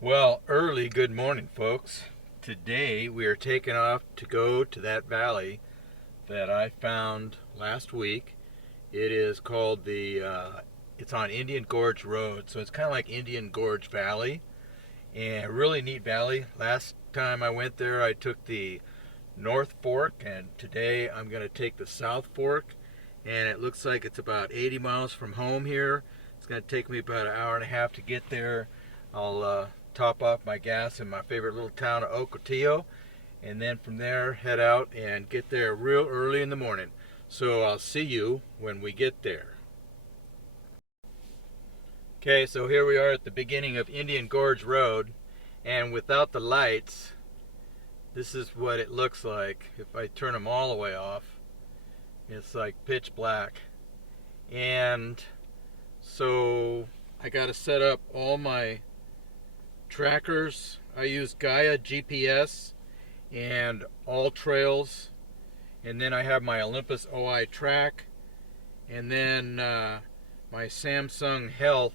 Well, early good morning, folks. Today we are taking off to go to that valley that I found last week. It is called it's on Indian Gorge Road, so it's kind of like Indian Gorge Valley, and a really neat valley. Last time I went there, I took the North Fork, and today I'm going to take the South Fork, and it looks like it's about 80 miles from home here. It's going to take me about an hour and a half to get there. I'll top off my gas in my favorite little town of Ocotillo, and then from there head out and get there real early in the morning. So I'll see you when we get there. Okay, so here we are at the beginning of Indian Gorge Road, and without the lights, this is what it looks like. If I turn them all the way off, it's like pitch black. And so I got to set up all my trackers. I use Gaia GPS and All Trails, and then I have my Olympus OI track, and then my Samsung Health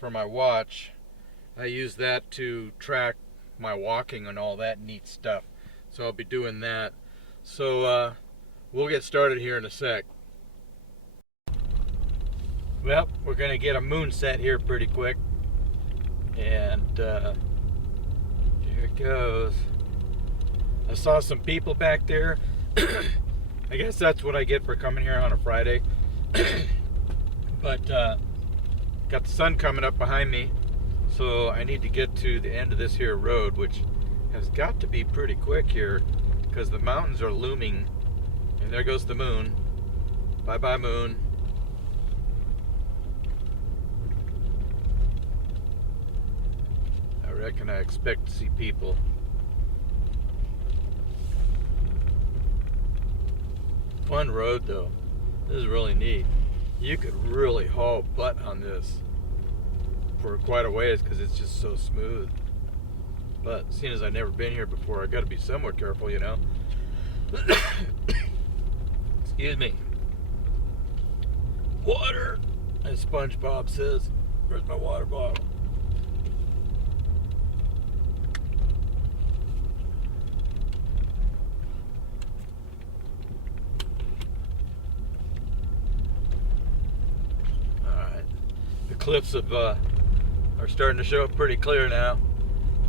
for my watch. I use that to track my walking and all that neat stuff. So I'll be doing that. So we'll get started here in a sec. Well, we're gonna get a moonset here pretty quick. And here it goes. I saw some people back there. I guess that's what I get for coming here on a Friday. But got the sun coming up behind me, so I need to get to the end of this here road, which has got to be pretty quick here because the mountains are looming. And there goes the moon. Bye bye, moon. I reckon I expect to see people. Fun road though. This is really neat. You could really haul butt on this for quite a ways because it's just so smooth. But seeing as I've never been here before, I got to be somewhat careful, you know. Excuse me. Water, as SpongeBob says. Where's my water bottle? The cliffs are starting to show up pretty clear now,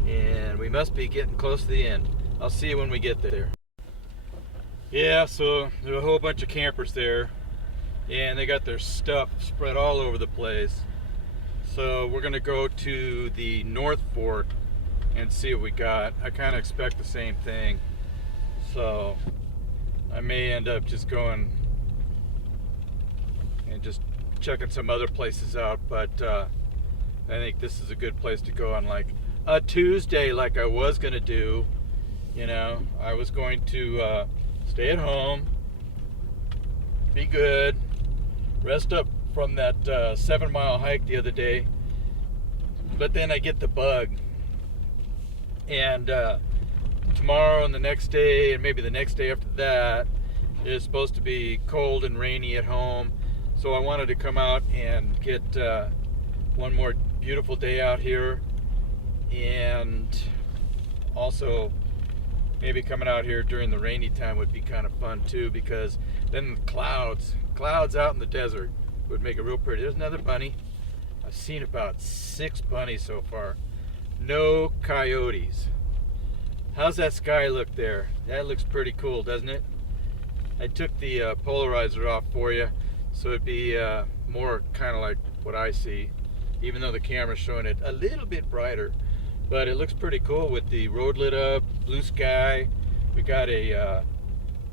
and we must be getting close to the end. I'll see you when we get there. Yeah, so there's a whole bunch of campers there, and they got their stuff spread all over the place. So we're gonna go to the North Fork and see what we got. I kind of expect the same thing, so I may end up just going and just checking some other places out, but I think this is a good place to go on like a Tuesday, like I was gonna do. You know, I was going to stay at home, be good, rest up from that 7-mile hike the other day, but then I get the bug, and tomorrow and the next day and maybe the next day after that is supposed to be cold and rainy at home. So I wanted to come out and get one more beautiful day out here, and also maybe coming out here during the rainy time would be kind of fun too, because then clouds out in the desert would make it real pretty. There's another bunny. I've seen about 6 bunnies so far. No coyotes. How's that sky look there? That looks pretty cool, doesn't it? I took the polarizer off for you, so it'd be more kind of like what I see, even though the camera's showing it a little bit brighter. But it looks pretty cool with the road lit up, blue sky. We got a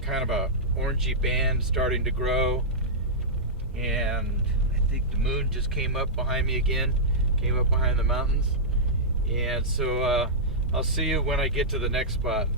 kind of a orangey band starting to grow, and I think the moon just came up behind me again, came up behind the mountains. And so I'll see you when I get to the next spot.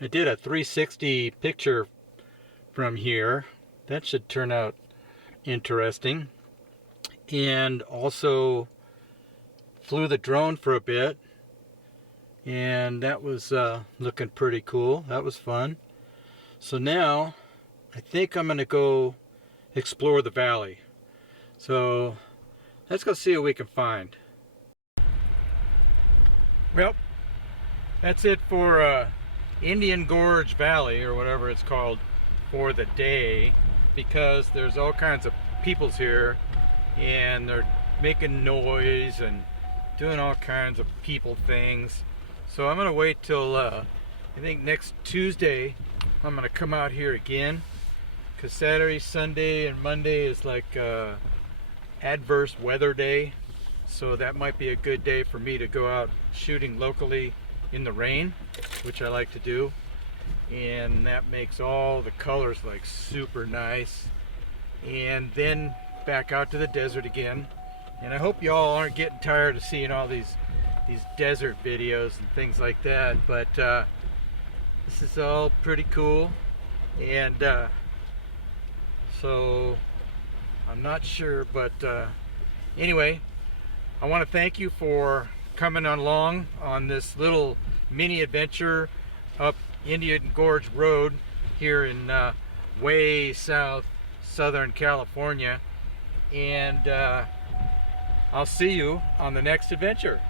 I did a 360 picture from here. That should turn out interesting. And also flew the drone for a bit, and that was looking pretty cool. That was fun. So now I think I'm gonna go explore the valley. So let's go see what we can find. Well, that's it for Indian Gorge Valley, or whatever it's called, for the day, because there's all kinds of peoples here and they're making noise and doing all kinds of people things. So I'm gonna wait till I think next Tuesday. I'm gonna come out here again, because Saturday, Sunday, and Monday is like adverse weather day, so that might be a good day for me to go out shooting locally in the rain, which I like to do, and that makes all the colors like super nice. And then back out to the desert again. And I hope y'all aren't getting tired of seeing all these desert videos and things like that, but this is all pretty cool. And so I'm not sure, but anyway, I want to thank you for coming along on this little mini adventure up Indian Gorge Road here in way southern California. And I'll see you on the next adventure.